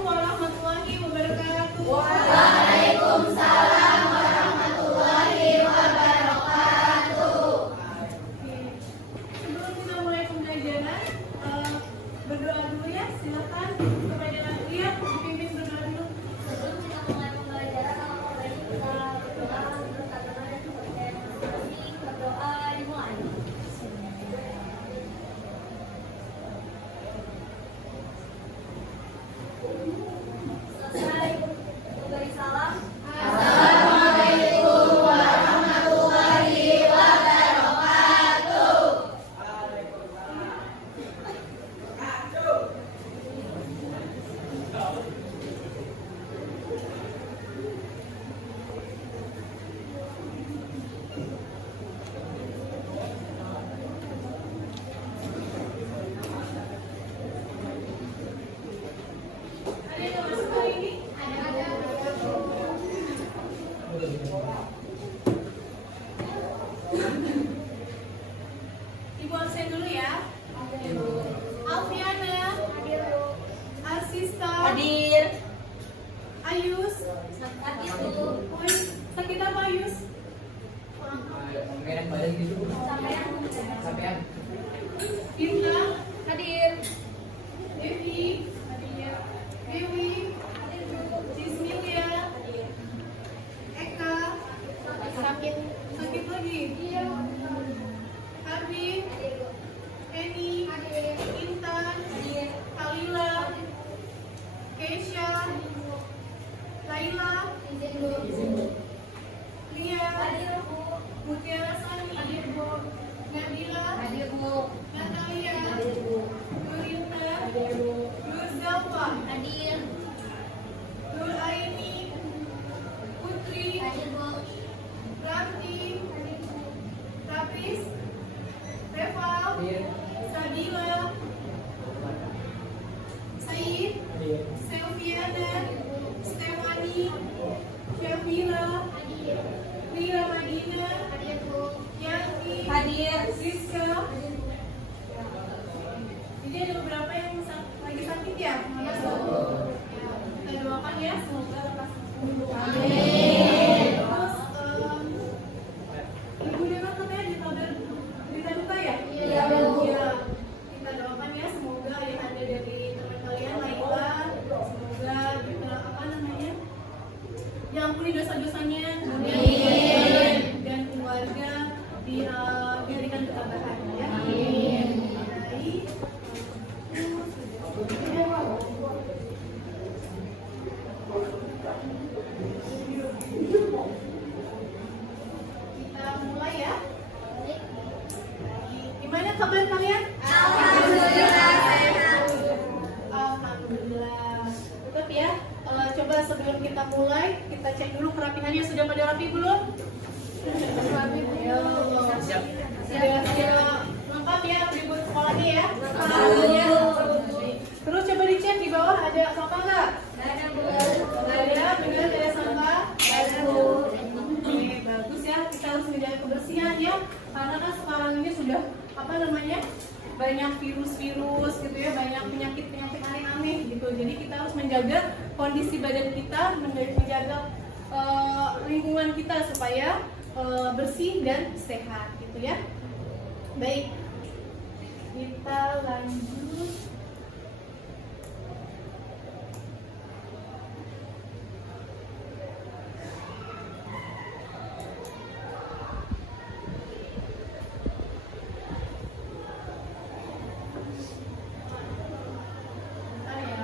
warahmatullahi wabarakatuh. Waalaikumsalam warahmatullahi wabarakatuh. Oke. Sebelum kita mulai pembelajaran, berdoa dulu ya, silakan kepada Nadia dipimpin berdoa dulu. Sebelum kita mulai pembelajaran, alangkah baiknya kita berdoa menurut agama dan kepercayaan masing-masing. Berdoa dimulai. Selesai memberi salam. Assalamualaikum warahmatullahi wabarakatuh. Ada yang masuk hari ini? Ibu absen dulu ya. Alfiana, Asista, Hadir. Ayus. Hadir dulu. Oi, sakit apa Ayus? Enak badan gitu. Sampean. Sampean. Inta, Hadir. Devi, Dewi, Cismilia, Eka, Sakit. sakit lagi. Ardi, Eni, Intan, Kalila, Keisha, Laila, Lia, Mutiara Sani, Nabila, Natalia, Nurinta, Nur Zelfa, Hadir. Nur Aini, Putri, Ranti, Tapis, Reval, Sadila, Said, Selviana, Stefani, Syafira, Lia Madina, Yanti, Hadir. Siska. Jadi ada beberapa yang lagi sakit ya? Mana tuh? Kita doakan ya, semoga lekas sembuh. Amin. Terus, Ibu Dena katanya berita duka ya? Iya, Bu. Iya. Kita doakan ya, semoga ayahanda dari teman kalian Laila, semoga apa namanya? Diampuni dosa-dosanya. Amin. Dan keluarga diberikan ketabahan ya. Amin. Baik. Kita mulai ya. Gimana kabar kalian? Alhamdulillah sehat. Alhamdulillah. Tetap ya. Coba sebelum kita mulai, kita cek dulu kerapihannya sudah pada rapi belum? Ayo. Siap. Sudah lengkap ya ribut sekolahnya ya? Lengkap. Terus coba dicek di bawah ada sampah nggak? Ada, Bu. Nggak ada, benar ada sampah? Ada, Bu. Oke, bagus ya. Kita harus menjaga kebersihan ya. Karena kan sekarang ini sudah apa namanya banyak virus-virus gitu ya, banyak penyakit-penyakit aneh-aneh gitu. Jadi kita harus menjaga kondisi badan kita, menjaga lingkungan kita supaya bersih dan sehat gitu ya. Baik, kita lanjut. Bentar ya.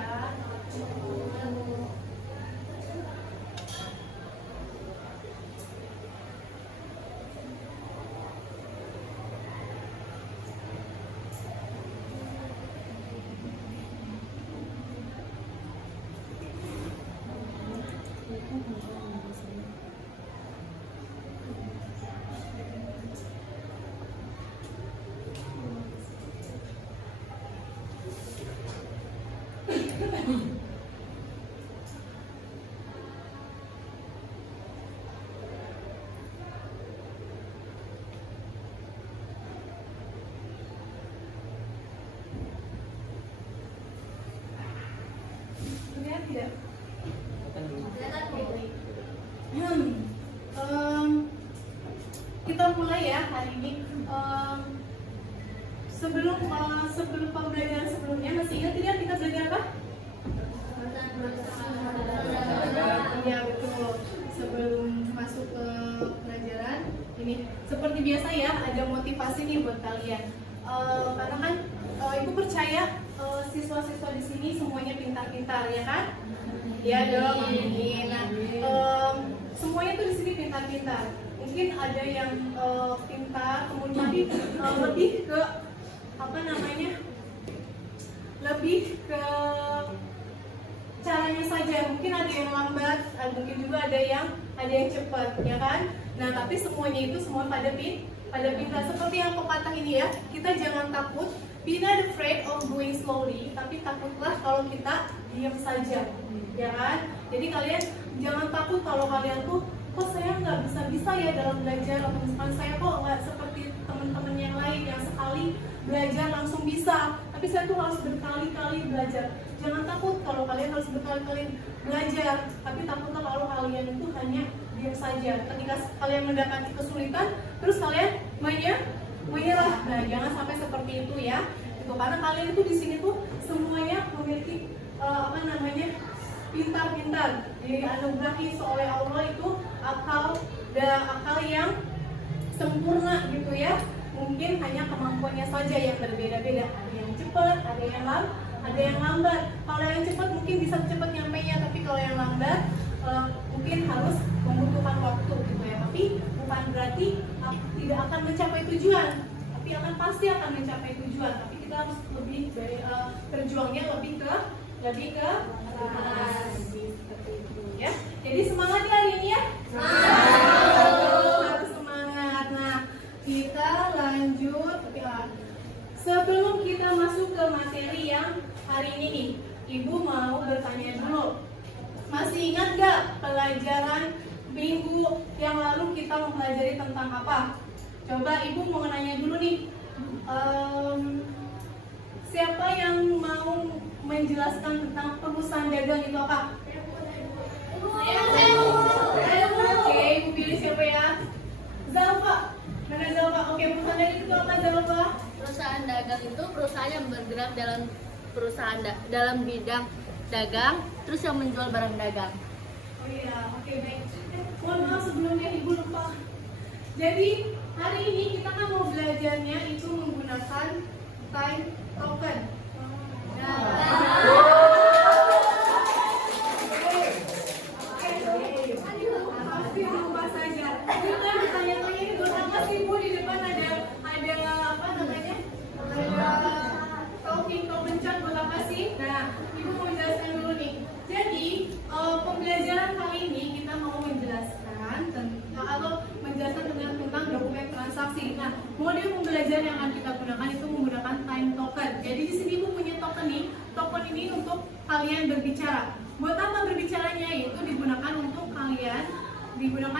tidak? Kelihatan Bu. Kita mulai ya hari ini. Sebelum pembelajaran sebelumnya masih ingat tidak kita belajar apa? Ya betul. Sebelum masuk ke pelajaran ini seperti biasa ya ada motivasi nih buat kalian. Karena kan ibu percaya siswa-siswa di sini semuanya pintar-pintar ya kan? Ya dong. Nah, semuanya tuh di sini pintar-pintar. Mungkin ada yang pintar, kemudian lebih ke apa namanya? Lebih ke caranya saja. Mungkin ada yang lambat, mungkin juga ada yang cepat, ya kan? Nah, tapi semuanya itu semua pada pintar. Seperti yang pepatah ini ya, kita jangan takut. Be not afraid of going slowly, tapi takutlah kalau kita diam saja, ya kan? Jadi kalian jangan takut kalau kalian tuh kok saya nggak bisa ya dalam belajar, atau misalkan saya kok nggak seperti teman-teman yang lain yang sekali belajar langsung bisa, tapi saya tuh harus berkali-kali belajar. Jangan takut kalau kalian harus berkali-kali belajar, tapi takutlah kalau kalian itu hanya diam saja. Ketika kalian mendapati kesulitan, terus kalian menyerah. Nah, jangan sampai seperti itu ya. Itu karena kalian itu di sini tuh semuanya memiliki pintar-pintar, dianugerahi oleh Allah itu akal yang sempurna gitu ya. Mungkin hanya kemampuannya saja yang berbeda-beda. Ada yang cepat, ada yang lambat. Kalau yang cepat mungkin bisa cepat nyampainya, tapi kalau yang lambat mungkin harus membutuhkan waktu gitu ya. Tapi bukan berarti tidak akan mencapai tujuan, tapi pasti akan mencapai tujuan. Tapi kita harus lebih berjuangnya lebih ke atas, seperti itu ya. Jadi semangat ya hari ini ya. Harus semangat. Nah, kita lanjut. Sebelum kita masuk ke materi yang hari ini nih, Ibu mau bertanya dulu. Masih ingat gak pelajaran minggu yang lalu kita mempelajari tentang apa? Coba Ibu mau nanya dulu nih. Siapa yang mau menjelaskan tentang perusahaan dagang itu apa? Oke, Ibu pilih siapa ya? Zalfa. Mana Zalfa? Oke, perusahaan dagang itu apa Zalfa? Perusahaan dagang itu perusahaan yang bergerak dalam bidang dagang, terus yang menjual barang dagang. Oh iya, oke baik. Mohon maaf sebelumnya Ibu lupa. Jadi hari ini kita kan mau belajarnya itu menggunakan time token. Pasti lupa saja. Kita bertanya-tanya ini buat apa sih Bu? Di depan ada apa namanya? Ada talking token chat buat apa sih? Nah, Ibu mau jelaskan dulu nih. Jadi pembelajaran kali ini kita mau menjelaskan tentang dokumen transaksi. Nah, model pembelajaran yang akan kita gunakan itu menggunakan time token. Jadi di sini Ibu punya token nih. Token ini untuk kalian berbicara. Buat apa berbicaranya? Yaitu digunakan untuk kalian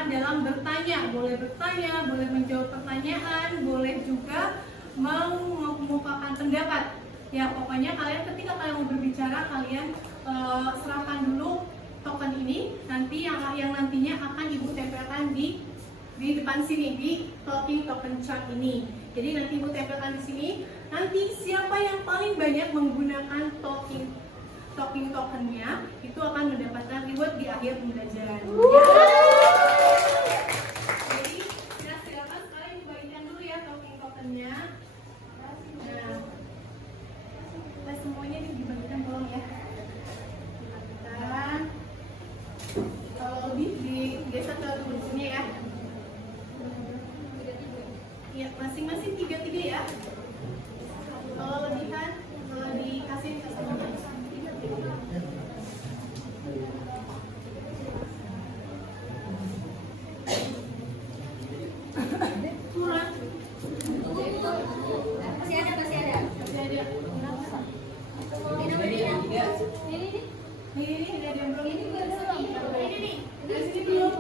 dalam bertanya. Boleh bertanya, boleh menjawab pertanyaan, boleh juga mau mengemukakan pendapat. Ya, pokoknya ketika kalian mau berbicara, kalian serahkan dulu token ini. Nanti yang nantinya akan Ibu tempelkan di depan sini di talking token chart ini. Jadi nanti Ibu tempelkan di sini. Nanti siapa yang paling banyak menggunakan talking tokennya itu akan mendapatkan reward di akhir pembelajaran. Jadi silakan sekarang Ibu bagikan dulu ya talking tokennya. Nah, kita semuanya dibagikan tolong ya. Dibagikan. Kalau lebih digeser ke bukunya ya. Ya, masing-masing 3-3 ya. Kalau lebihan dikasih ke semua. Kurang. Masih ada. Ini ada yang belum. Ini nih. Dari sini belum.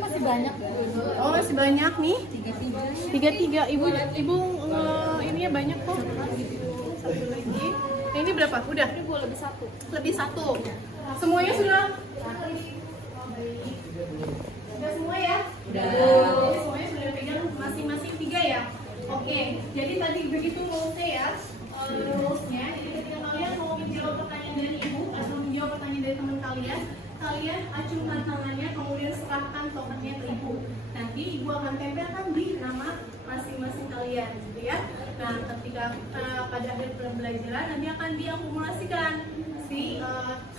Masih banyak. Oh, masih banyak nih. 3-3. tiga. Ibu ininya banyak kok. Satu lagi. Nah, ini berapa? Udah? Ini boleh lebih satu. Lebih satu. Semuanya sudah? Sudah semua ya? Udah. Semuanya sudah pegang masing-masing 3 ya? Oke, jadi tadi begitu rules-nya ya. Rules-nya, jadi ketika kalian mau menjawab pertanyaan dari ibu atau menjawab pertanyaan dari teman kalian, kalian acungkan tangannya kemudian serahkan tokennya ke ibu. Nanti ibu akan tempelkan di nama masing-masing kalian, gitu ya. Nah, ketika pada akhir pembelajaran nanti akan diakumulasikan si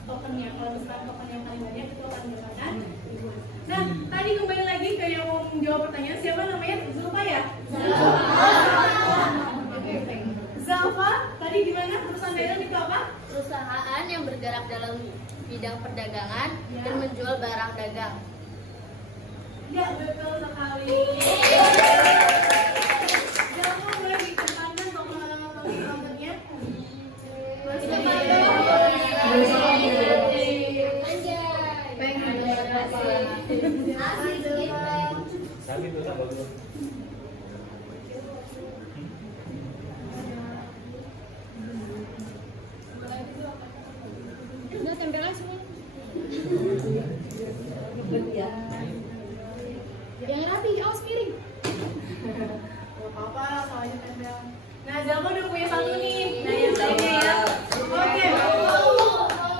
tokennya. Kalau misalkan token yang paling banyak itu akan mendapatkan ibu. Nah, tadi kembali lagi ke yang mau menjawab pertanyaan, siapa namanya? Zulfa ya? Zalfa, tadi gimana perusahaan dagang itu apa? Perusahaan yang bergerak dalam bidang perdagangan dan menjual barang dagang. Ya, betul sekali. Zalfa boleh dikembangkan tokennya? Sabi tuh tambah dulu. Udah tempelan semua. Yang rapi, awas miring. Gak apa-apa, kalau aja tempel. Nah, Zalfa udah punya satu nih. Nah, yang lainnya ya. Oke.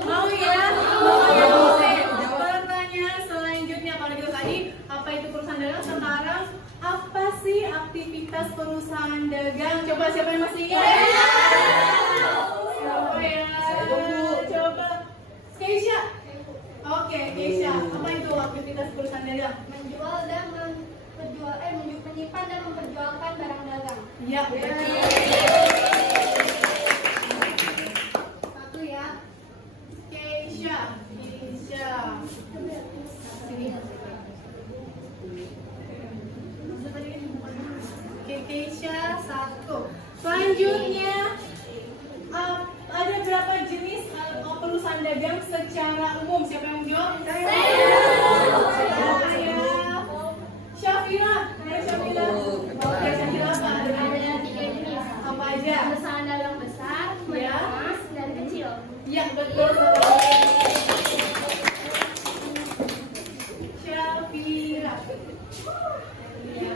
Mau ya? Oke. Pertanyaan selanjutnya, kalau gitu tadi, apa itu perusahaan dagang? Sekarang, apa sih aktivitas perusahaan dagang? Coba siapa yang masih ingat? Siapa ya? Coba. Keisha. Oke, Keisha. Apa itu aktivitas perusahaan dagang? Menjual dan menyimpan dan memperjualkan barang dagang. Iya, betul. Satu ya. Keisha. Sini. Oke, Keisha satu. Selanjutnya, ada berapa jenis perusahaan dagang secara umum? Siapa yang menjawab? Saya. Syafira. Syafira. Oke, Syafira apa? Ada 3 jenis. Apa aja? Perusahaan dagang besar, menengah, dan kecil. Ya, betul sekali. Syafira. Ya.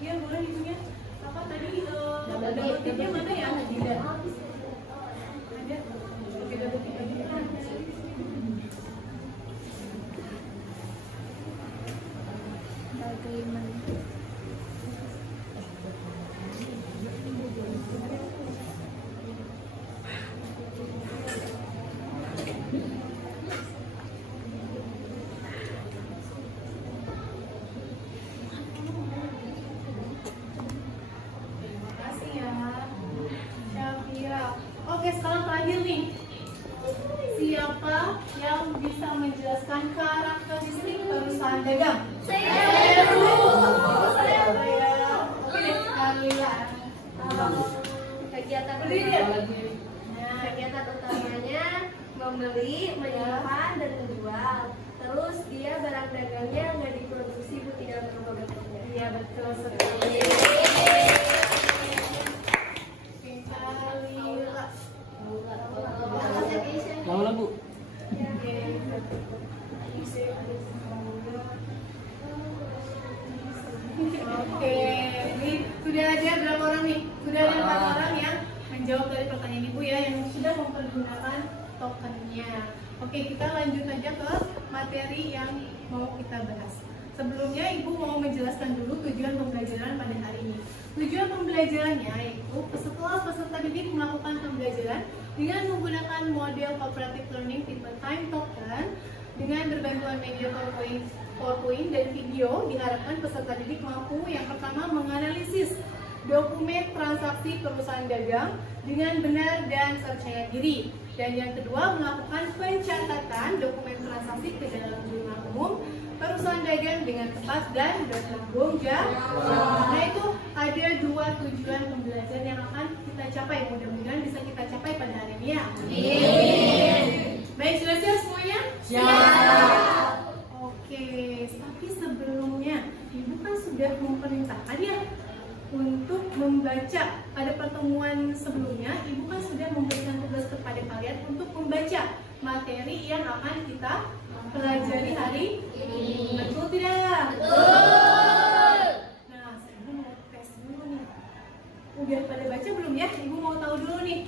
Iya, boleh ininya. Apa tadi double tipnya mana ya? Ada. Ada. Oke, double tip aja. Terima kasih ya, Syafira. Oke, sekarang terakhir nih. Siapa yang bisa menjelaskan karakteristik perusahaan dagang? Saya. Oke deh, Kalila. Kegiatan Berdiri ya? kegiatan utamanya membeli, menyimpan, dan menjual. Terus dia barang dagangnya nggak diproduksi, Bu, tinggal berubah bentuknya. Iya, betul sekali. Kalila. Mau lah Bu. Oke, ini sudah ada berapa orang nih? Sudah ada 4 orang yang menjawab dari pertanyaan ibu ya, yang sudah mempergunakan tokennya. Oke, kita lanjut aja ke materi yang mau kita bahas. Sebelumnya ibu mau menjelaskan dulu tujuan pembelajaran pada hari ini. Tujuan pembelajarannya yaitu setelah peserta didik melakukan pembelajaran dengan menggunakan model cooperative learning tipe time token dengan berbantuan media PowerPoint dan video, diharapkan peserta didik mampu yang pertama menganalisis dokumen transaksi perusahaan dagang dengan benar dan percaya diri. Dan yang kedua, melakukan pencatatan dokumen transaksi ke dalam jurnal umum perusahaan dagang dengan tepat dan bertanggung jawab. Nah, itu ada 2 tujuan pembelajaran yang akan kita capai. Mudah-mudahan bisa kita capai pada hari ini ya. Baik, sudah siap semuanya? Siap. Oke, tapi sebelumnya Ibu kan sudah memerintahkan ya untuk membaca. Pada pertemuan sebelumnya, Ibu kan sudah memberikan tugas kepada kalian untuk membaca materi yang akan kita pelajari hari ini. Betul tidak? Betul. Nah, Ibu mau tes dulu nih. Udah pada baca belum ya? Ibu mau tahu dulu nih.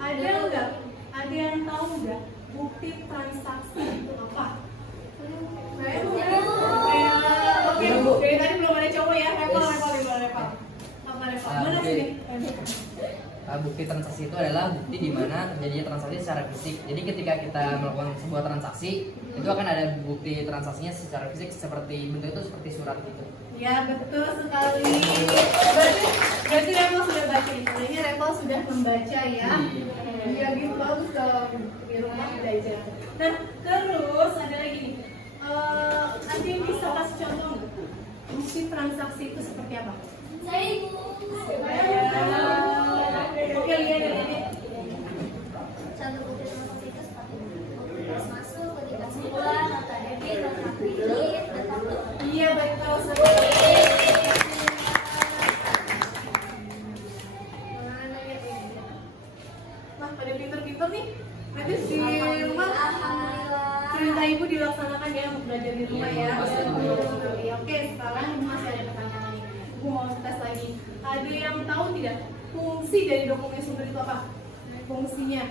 Ada nggak? Ada yang tahu nggak bukti transaksi itu apa? Oke, dari tadi belum ada cowok ya. Repal. Apa repal? Mana sini? Bukti transaksi itu adalah bukti di mana terjadinya transaksi secara fisik. Jadi ketika kita melakukan sebuah transaksi, itu akan ada bukti transaksinya secara fisik, seperti bentuk itu seperti surat gitu. Ya, betul sekali. Berarti Repal sudah baca. Intinya Repal sudah membaca ya. Iya, gitu bagus dong. Di rumah belajar. Nah, terus ada lagi nih. Ada yang bisa kasih contoh nggak? Bukti transaksi itu seperti apa? Saya Ibu. Oke, lihat ini. Contoh bukti transaksi itu seperti ketika masuk, ketika keluar, nota debit, nota kredit, dan kartu. Iya, betul sekali. Wah, pada pinter-pinter nih. Nanti di rumah cerita Ibu dilaksanakan ya untuk belajar di rumah ya. Oke, sekarang Ibu masih ada pertanyaan nih. Ibu mau tes lagi. Ada yang tahu tidak fungsi dari dokumen sumber itu apa? Fungsinya?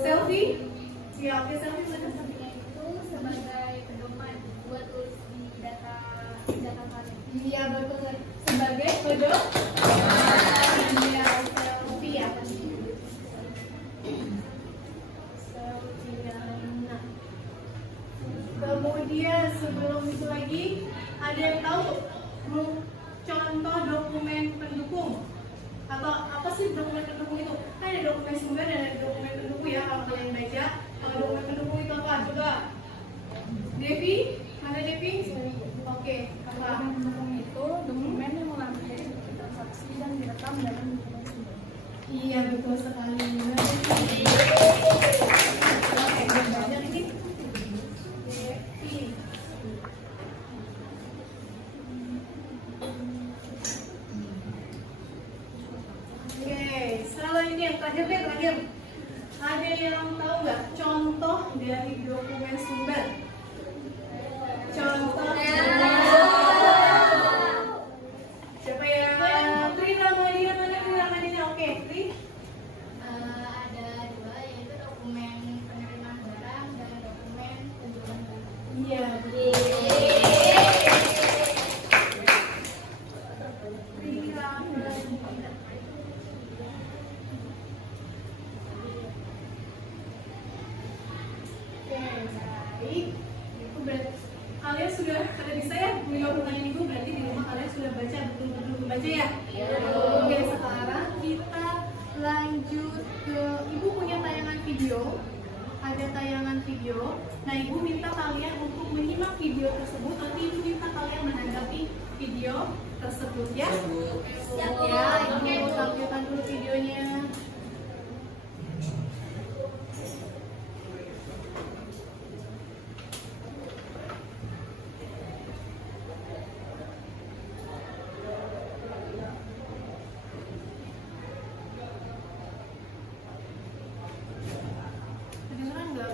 Selfie? Ya, oke, selfie mana? Itu sebagai pedoman buat tulis di data kalian. Iya, betul. Sebagai pedoman. Iya, selfie ya. Selfie ya. Nah. Kemudian sebelum itu lagi, ada yang tahu contoh dokumen pendukung? Atau apa sih dokumen pendukung itu? Kan ada dokumen sumber dan ada dokumen pendukung ya, kalau kalian baca. Kalau dokumen pendukung itu apa? Coba Devi, mana Devi? Oke, apa? Dokumen pendukung itu dokumen yang melampiri bukti transaksi dan direkam dalam dokumen sumber. Iya, betul sekali. Oke, belajar ini. Devi. Oke, selanjutnya yang terakhir. Ada yang tahu nggak contoh dari dokumen sumber? Contoh. Siapa ya? Tri Ramadina, mana Tri Ramadina? Oke, Tri. Ada 2, yaitu dokumen penerimaan barang dan dokumen penjualan barang. Iya. Tri Ramadina. Oke, baik. Itu berarti kalian sudah pada bisa ya menjawab pertanyaan Ibu, berarti di rumah kalian sudah baca betul-betul membaca ya? Oke, sekarang kita lanjut ke Ibu punya tayangan video. Ada tayangan video. Nah, Ibu minta kalian untuk menyimak video tersebut. Nanti Ibu minta kalian menanggapi video tersebut ya. Siap, Ya, Ibu tampilkan dulu videonya. Kedengeran nggak?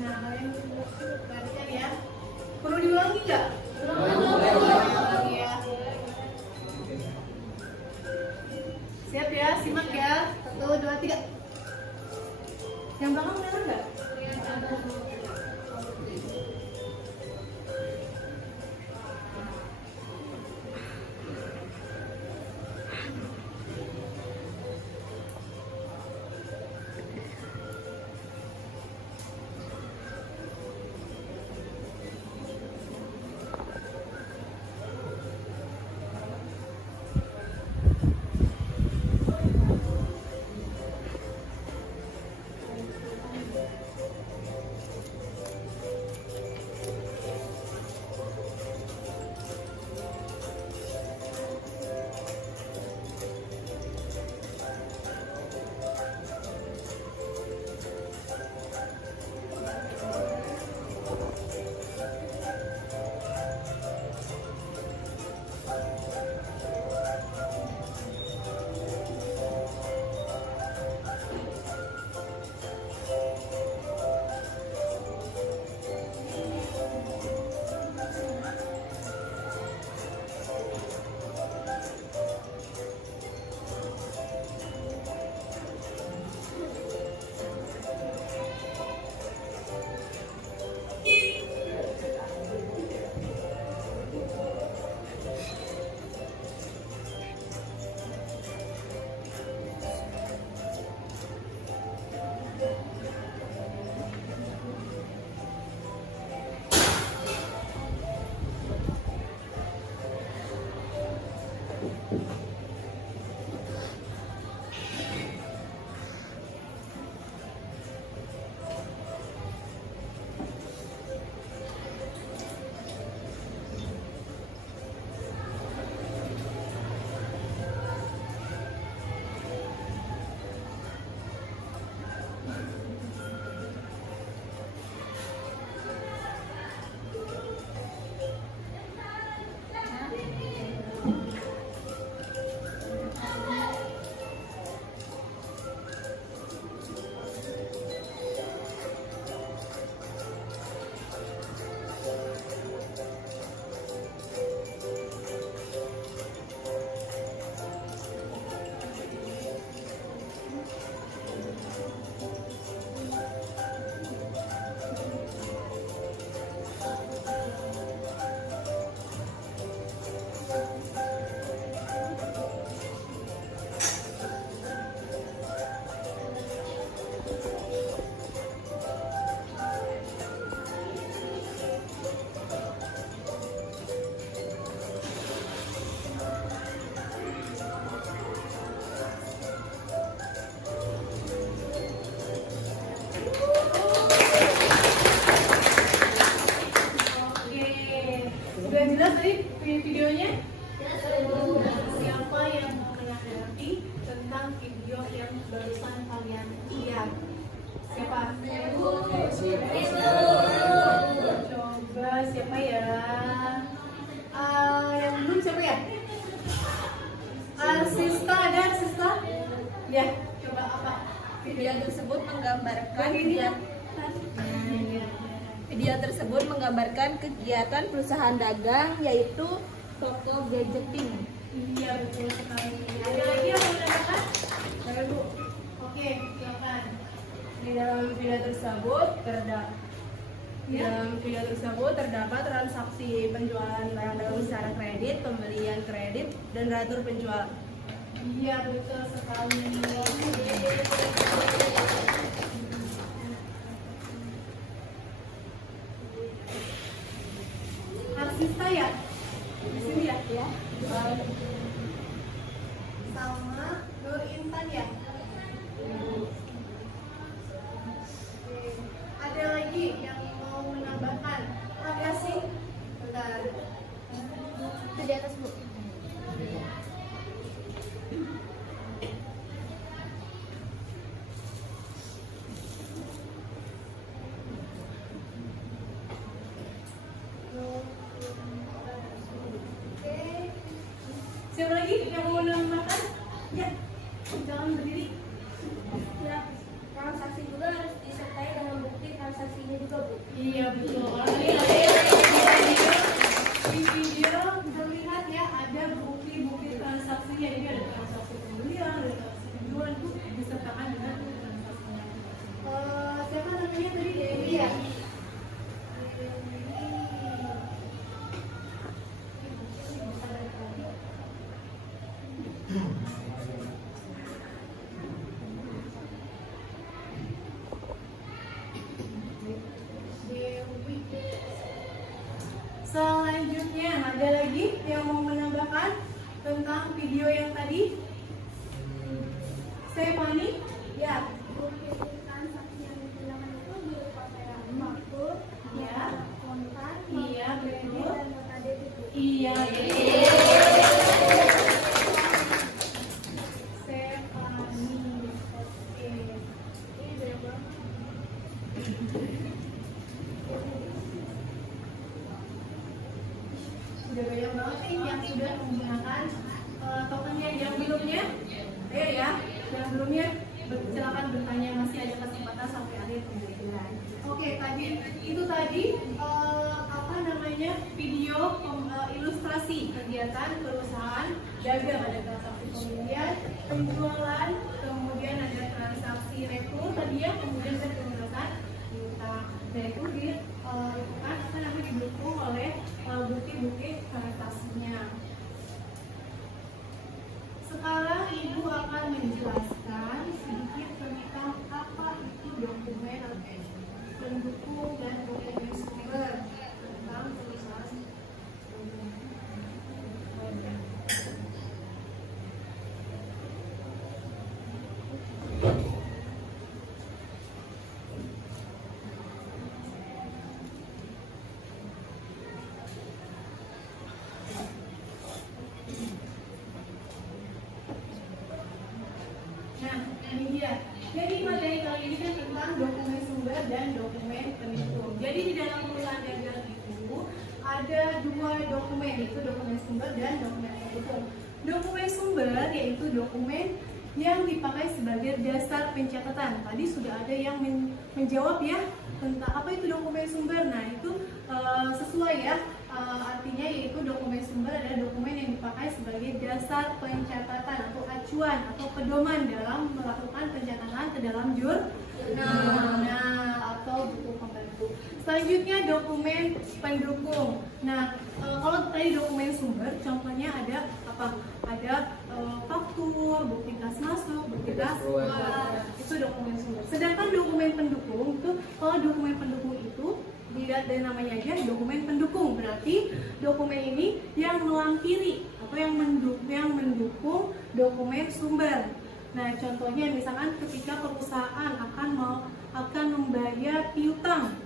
Nah, kalian perhatikan ya. jelas tadi videonya? Siapa yang mau menanggapi tentang video yang barusan kalian lihat? Siapa? Coba siapa ya? Yang belum siapa ya? Sista, ada Sista? Ya, coba apa? Video tersebut menggambarkan Iya. Video tersebut menggambarkan kegiatan perusahaan dagang yaitu toko gadgeting. Iya, betul sekali. Ada lagi yang mau menanyakan? Baru Bu. Oke, silakan. Di dalam video tersebut Ya. dalam video tersebut terdapat transaksi penjualan barang dagang secara kredit, pembelian kredit, dan ratur penjual. Iya, betul sekali. Arsista ya? Di sini ya? Ya. Sama Nur Intan ya? Oke. Ada lagi yang mau menambahkan? Ada sih? Bentar. Itu di atas, Bu. Siapa lagi yang mau menambahkan? Ya, jangan berdiri. Ya, transaksi juga harus disertai dengan bukti transaksinya juga, Bu. Iya betul. Kalau tadi ada yang di video terlihat ya ada bukti-bukti transaksinya. Ini ada transaksi pembelian, ada transaksi penjualan itu disertakan dengan transaksinya. Siapa namanya tadi? Dewi ya. Selanjutnya ada lagi yang mau menambahkan tentang video yang tadi? Saya Fani? Ya. Bukti transaksi yang digunakan itu berupa kayak faktur, Ya. kontan, Iya, betul. dan nota debit. Iya, betul. Saya Fani. Oke. Ini banyak banget. Sudah banyak banget nih yang sudah menggunakan tokennya. Yang belumnya, ayo ya, yang belumnya silakan bertanya, masih ada kesempatan sampai akhir pembelajaran. Oke, tadi itu tadi apa namanya video ilustrasi kegiatan perusahaan dagang, ada transaksi pembelian, penjualan, kemudian ada transaksi rekrut tadi ya, kemudian saya menggunakan utang. Dan itu di itu kan apa namanya didukung oleh bukti-bukti transaksinya. Sekarang Ibu akan menjelaskan sedikit tentang apa itu dokumen pendukung dan dokumen sumber tentang perusahaan. Nah, ini dia. Jadi materi kali ini kan tentang dokumen sumber dan dokumen pendukung. Jadi di dalam perusahaan dagang itu ada dua dokumen, yaitu dokumen sumber dan dokumen pendukung. Dokumen sumber yaitu dokumen yang dipakai sebagai dasar pencatatan. Tadi sudah ada yang menjawab ya tentang apa itu dokumen sumber. Nah itu sesuai ya, artinya yaitu dokumen sumber adalah dokumen yang dipakai sebagai dasar pencatatan atau acuan atau pedoman dalam melakukan pencatatan ke dalam jurnal atau buku pembantu. Selanjutnya dokumen pendukung. Nah kalau tadi dokumen sumber, contohnya ada apa? Ada faktur, bukti kas masuk, bukti kas keluar, itu dokumen sumber. Sedangkan dokumen pendukung itu, kalau dokumen pendukung itu dilihat dari namanya aja dokumen pendukung, berarti dokumen ini yang melampiri atau yang mendukung dokumen sumber. Nah contohnya misalkan ketika perusahaan akan membayar piutang.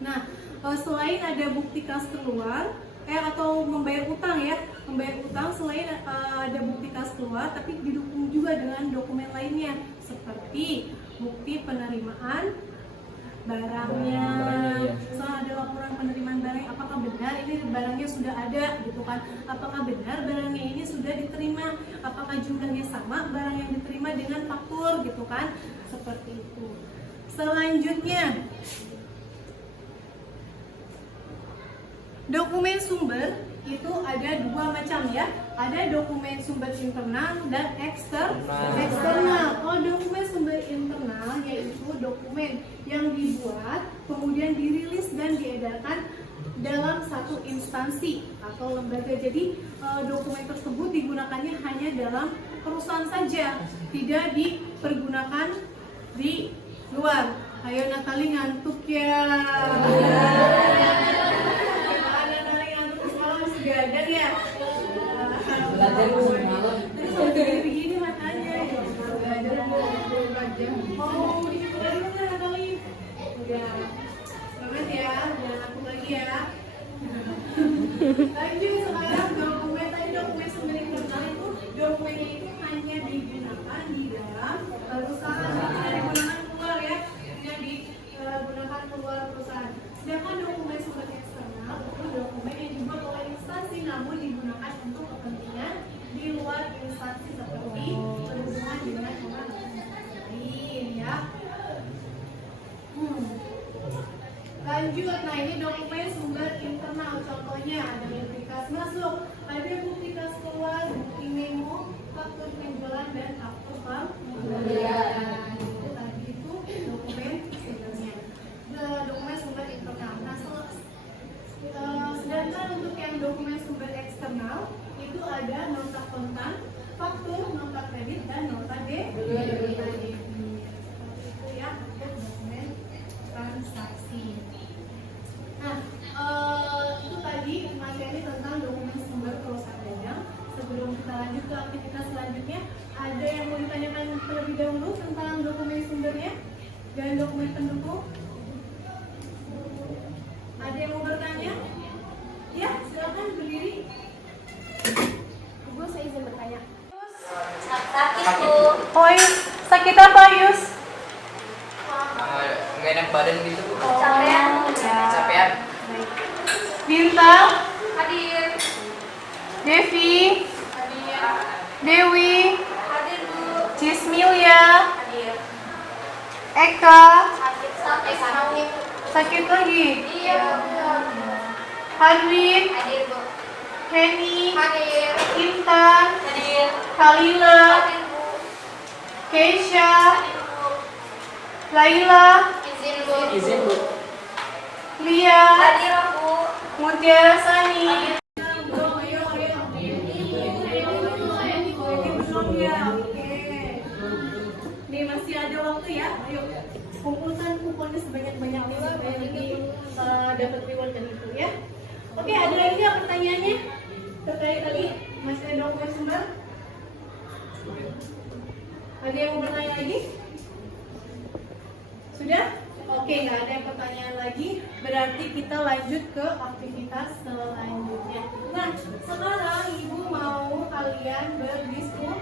Nah selain ada bukti kas keluar, atau membayar utang ya. Membayar utang selain ada bukti kas keluar, tapi didukung juga dengan dokumen lainnya seperti bukti penerimaan barangnya. Soal ada laporan penerimaan barang, apakah benar ini barangnya sudah ada gitu kan? Apakah benar barangnya ini sudah diterima? Apakah jumlahnya sama barang yang diterima dengan faktur gitu kan? Seperti itu. Selanjutnya, dokumen sumber itu ada dua macam ya. Ada dokumen sumber internal dan eksternal. Oh, dokumen sumber internal yaitu dokumen yang dibuat kemudian dirilis dan diedarkan dalam satu instansi atau lembaga. Jadi dokumen tersebut digunakannya hanya dalam perusahaan saja, tidak dipergunakan di luar. Ayo Natali ngantuk ya. Gadang ya. Belajar semalam. Begini matanya. Mau dikembali mana kali? Udah. Semangat ya, jangan aku lagi ya. Lanjut sekarang dokumen tadi dokumen sumber internal itu dokumennya itu hanya digunakan di dalam perusahaan, tidak digunakan keluar ya, tidak digunakan keluar perusahaan. Sedangkan dokumen sumber eksternal itu dokumen yang dibuat oleh instansi namun digunakan untuk kepentingan di luar instansi seperti berhubungan dengan orang lain ya. Lanjut, nah ini dokumen sumber internal, contohnya ada bukti kas masuk, ada bukti kas keluar, bukti memo, faktur penjualan dan faktur pembelian. Itu tadi itu dokumen sumbernya. Dokumen sumber internal. Nah, sedangkan untuk yang dokumen sumber eksternal itu ada nota kontan, faktur, nota kredit dan nota debit. Itu ya untuk dokumen transaksi. Nah, itu tadi materi tentang dokumen sumber perusahaan dagang. Sebelum kita lanjut ke aktivitas selanjutnya, ada yang mau ditanyakan terlebih dahulu tentang dokumen sumbernya dan dokumen pendukung? Ada yang mau bertanya? Ya, silakan berdiri. Ibu, saya izin bertanya. Sakit Bu. Oh, sakit apa, Yus? Nggak enak badan gitu Bu. Capean. Capean. Bintang, Hadir. Devi, Hadir. Dewi, Hadir Bu. Cismilia, Hadir. Eka, Sakit. sakit lagi. Iya Bu. Hadwin, Hadir Bu. Henny, Hadir. Intan, Hadir. Kalila, Hadir Bu. Keisha, Hadir Bu. Laila, Izin Bu. Izin Bu. Lia, Hadir Bu. Mutiara Sani. Nih masih ada waktu ya, ayo kumpulkan kuponnya sebanyak-banyaknya supaya nanti dapat reward dari itu ya. Oke, ada lagi nggak pertanyaannya terkait tadi masih ada dokumen sumber? Ada yang mau bertanya lagi? Sudah? Oke, nggak ada yang pertanyaan lagi. Berarti kita lanjut ke aktivitas selanjutnya. Nah, sekarang ibu mau kalian berdiskusi.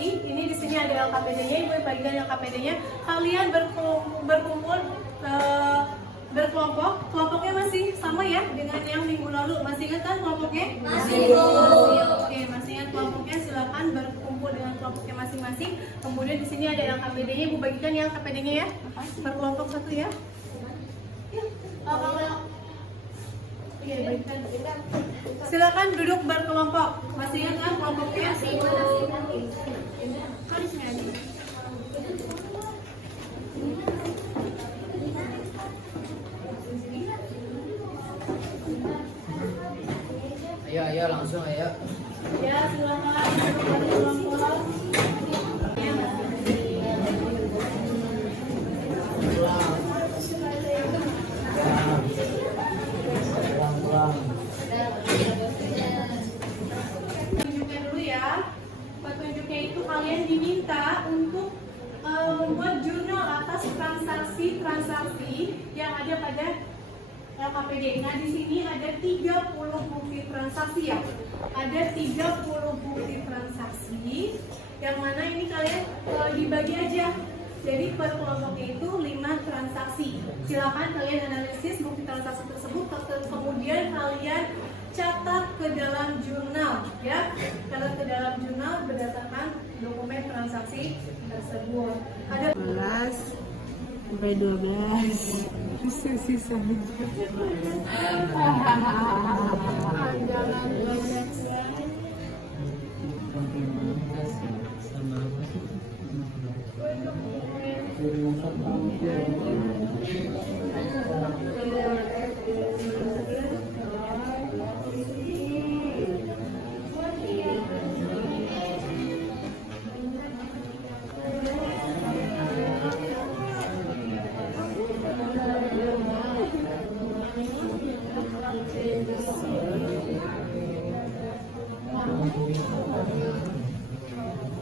Ini di sini ada LKPD-nya. Ibu bagikan LKPD-nya. Kalian berkumpul berkelompok. Kelompoknya masih sama ya dengan yang minggu lalu. Masih ingat kan kelompoknya? Masih Bu. Oke, masih ingat kelompoknya. Silakan berkumpul dengan kelompoknya masing-masing. Kemudian di sini ada LKPD-nya. Ibu bagikan ya LKPD-nya ya. Per kelompok satu ya. Ya. Iya, bagikan. Silakan duduk berkelompok. Masih ingat kan kelompoknya? Kan di sini aja. Ayo langsung ayo. Ya, silakan duduk berkelompok. Ya, tunjukkan dulu ya. Petunjuknya itu kalian diminta untuk membuat jurnal atas transaksi yang ada pada LKPD. Nah, di sini ada 30 bukti transaksi ya. Ada 30 bukti transaksi yang mana ini kalian dibagi aja. Jadi per kelompoknya itu 5 transaksi. Silakan kalian analisis bukti transaksi tersebut, kemudian kalian catat ke dalam jurnal ya. Catat ke dalam jurnal berdasarkan dokumen transaksi tersebut. Ada 11 sampai 12 sisa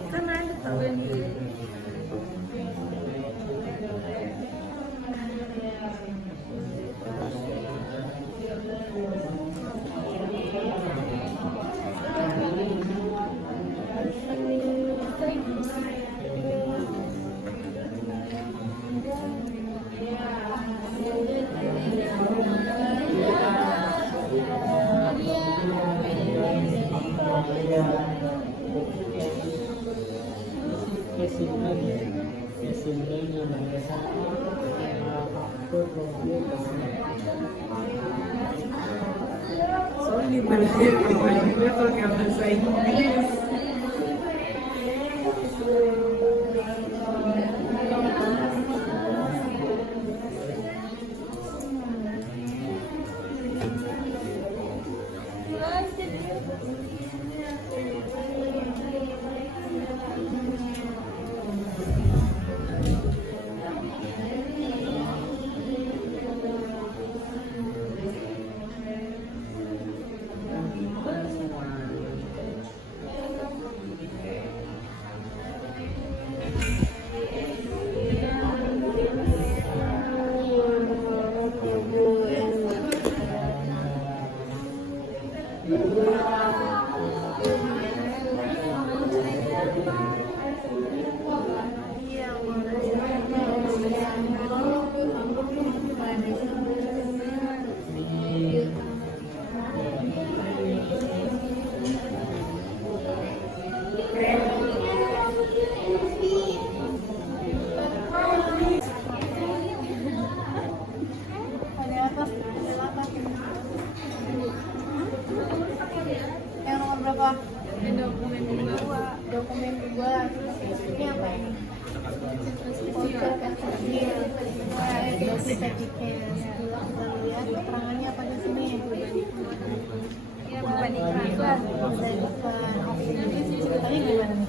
kan ada tahu ini. Soalnya dia pakai bahasa Inggris. Yang nomor berapa? Dokumen 2. Dokumen 2. Ini apa ini? Voucher kecil. Kita lihat keterangannya apa di sini? Ya, perbandingan. Oke, jadi ceritanya gimana nih?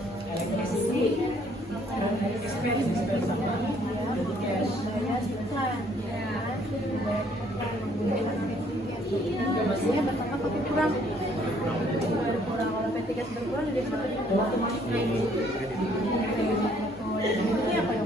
Biasanya bertambah tapi kurang. Kalau tiket berkurang jadi ini apa ya?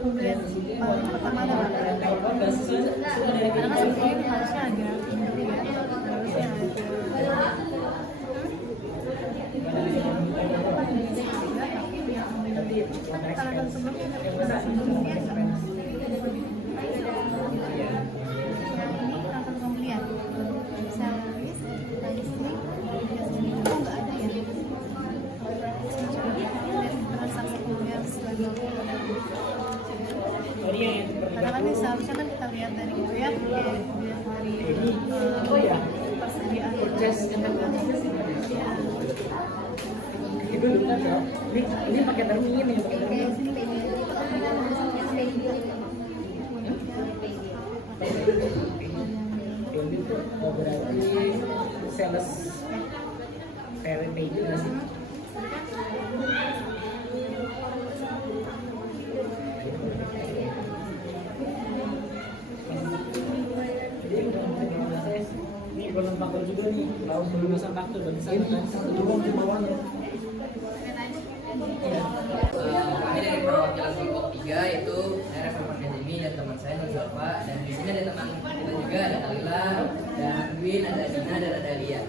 Pembelian pertama karena kan sebetulnya harusnya ada ini ya, harusnya ada karena sebelumnya perangkat pembelian service listrik itu nggak ada ya transaksi komersial karena kan seharusnya kan kita lihat dari itu ya dari persediaan ini pakai termin ya, pakai termin. Ini tuh berarti sales pay juga sih. Jadi pelunasan faktur juga nih. Tahu pelunasan faktur berarti sama kan? Satu doang di bawahnya. Kami dari perwakilan kelompok 3 yaitu saya Revan Kajemi dan teman saya Nur Zalfa, dan di sini ada teman kita juga, ada Alila, ada Edwin, ada Dina, dan ada Lia.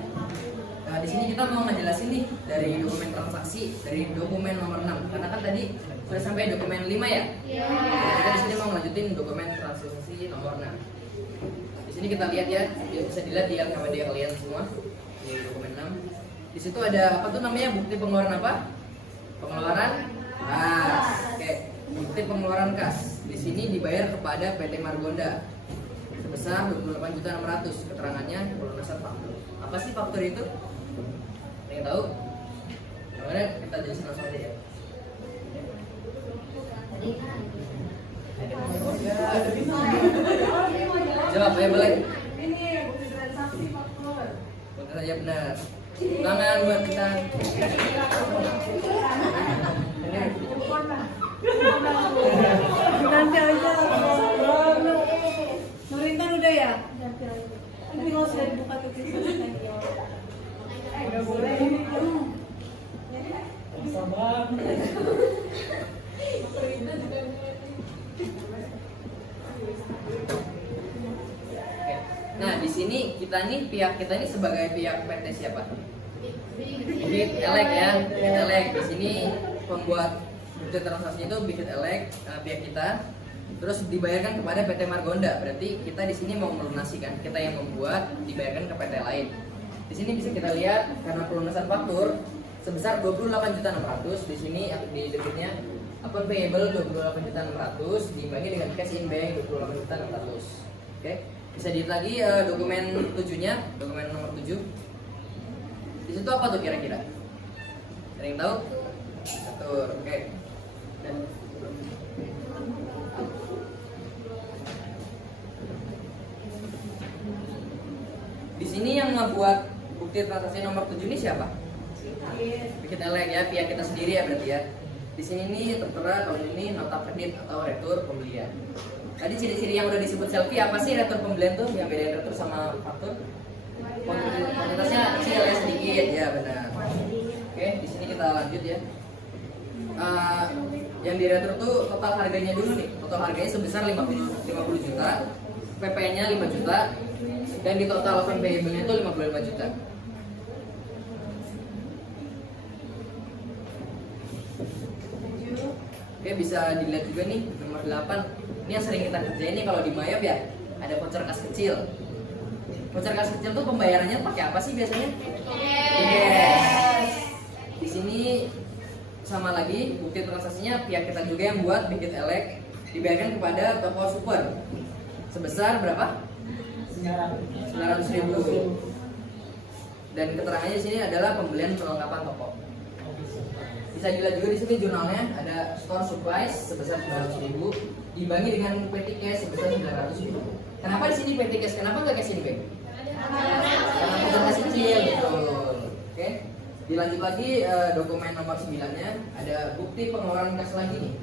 Di sini kita mau ngejelasin nih dari dokumen transaksi dari dokumen nomor 6, karena kan tadi sudah sampai dokumen 5 ya. Kita di sini mau lanjutin dokumen transaksi nomor 6. Di sini kita lihat ya, bisa dilihat di KWD kalian semua di dokumen 6. Di situ ada apa tuh namanya, bukti pengeluaran apa? Pengeluaran kas. Oke, bukti pengeluaran kas. Di sini dibayar kepada PT Margonda sebesar 28.600.000. Keterangannya pelunasan faktur. Apa sih faktur itu? Ada yang tahu? Gimana kita jelasin langsung aja ya. Jawab ya, boleh. Ini bukti transaksi faktur. Benar saja, benar. Tangan buat kita. Nanti aja. Nurintan udah ya? Tapi nggak usah dibuka tulisan lagi. Nggak boleh. Sabar. Nah, di sini pihak kita ini sebagai pihak PT siapa? Bukit Elek ya, Bukit Elek. Di sini pembuat bukti transaksi itu Bukit Elek, pihak kita. Terus dibayarkan kepada PT Margonda. Berarti kita di sini mau melunasikan, kita yang membuat dibayarkan ke PT lain. Di sini bisa kita lihat karena pelunasan faktur sebesar 28.600.000. Di sini di debitnya account payable 28.600.000 dibagi dengan cash in bank 28.600.000. Oke. Bisa dilihat lagi dokumen 7-nya, dokumen nomor 7. Di situ apa tuh kira-kira? Ada yang tahu? Atur, oke. Dan di sini yang membuat bukti transaksi nomor 7 ini siapa? Bukit Elek ya, pihak kita sendiri ya berarti ya. Di sini nih tertera kalau ini nota kredit atau retur pembelian. Tadi ciri-ciri yang udah disebut selfie apa sih retur pembelian tuh? Yang bedain retur sama faktur? Kuantitasnya kecil ya, sedikit ya, benar. Oke, di sini kita lanjut ya. Yang di retur tuh total harganya dulu nih. Total harganya sebesar 50 juta, PP-nya 5 juta, dan di total account payable-nya itu 55 juta. Oke, bisa dilihat juga nih nomor 8. Ini yang sering kita kerjain nih kalau di Mayap ya, ada voucher kas kecil. Voucher kas kecil tuh pembayarannya pakai apa sih biasanya? Yes. Di sini sama lagi bukti transaksinya pihak kita juga yang buat, Bukit Elek, dibayarkan kepada toko super sebesar berapa? 900.000. Dan keterangannya di sini adalah pembelian perlengkapan toko. Bisa dilihat juga di sini jurnalnya ada store surprise sebesar 900.000 dibagi dengan petty cash sebesar 900.000. Kenapa di sini petty cash? Kenapa nggak cash in bank? Karena cash kecil, betul. Oke. Dilanjut lagi dokumen nomor 9-nya ada bukti pengeluaran kas lagi nih.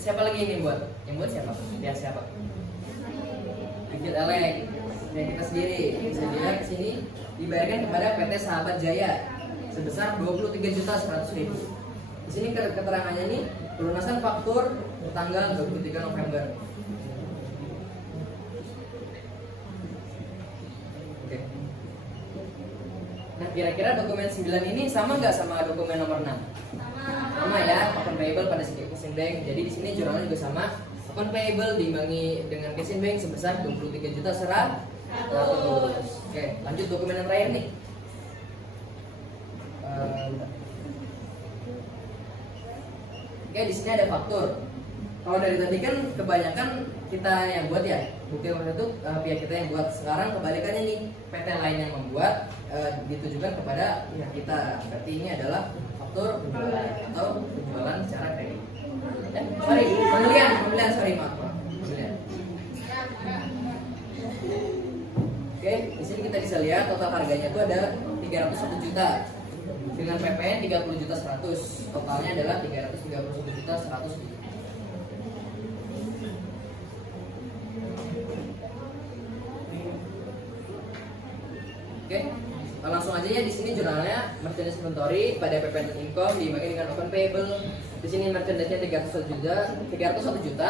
Siapa lagi yang buat? Yang buat siapa? Dia siapa? Bukit Elek. Dan kita sendiri. Bisa dilihat di sini dibayarkan kepada PT Sahabat Jaya sebesar 23.100.000. Di sini keterangannya nih pelunasan faktur tanggal 23 November. Oke. Nah, kira-kira dokumen 9 ini sama nggak sama dokumen nomor 6? Sama ya, account payable pada cash in bank. Jadi di sini jurnalnya juga sama. Account payable diimbangi dengan cash in bank sebesar 23.100.000. Oke, lanjut dokumen yang terakhir nih. Oke, di sini ada faktur. Kalau dari tadi kan kebanyakan kita yang buat ya, bukti nomor itu pihak kita yang buat. Sekarang kebalikannya nih, PT lain yang membuat, ditujukan kepada pihak kita. Berarti ini adalah faktur penjualan atau penjualan secara kredit. Pembelian, sorry maaf. Pembelian. Oke, di sini kita bisa lihat total harganya itu ada 301 juta. Dengan PPN 30.100.000, totalnya adalah 331.100.000. Oke. Langsung aja ya, di sini jurnalnya merchandise inventory pada PP income dibagi dengan open payable. Di sini merchandise-nya 301 juta,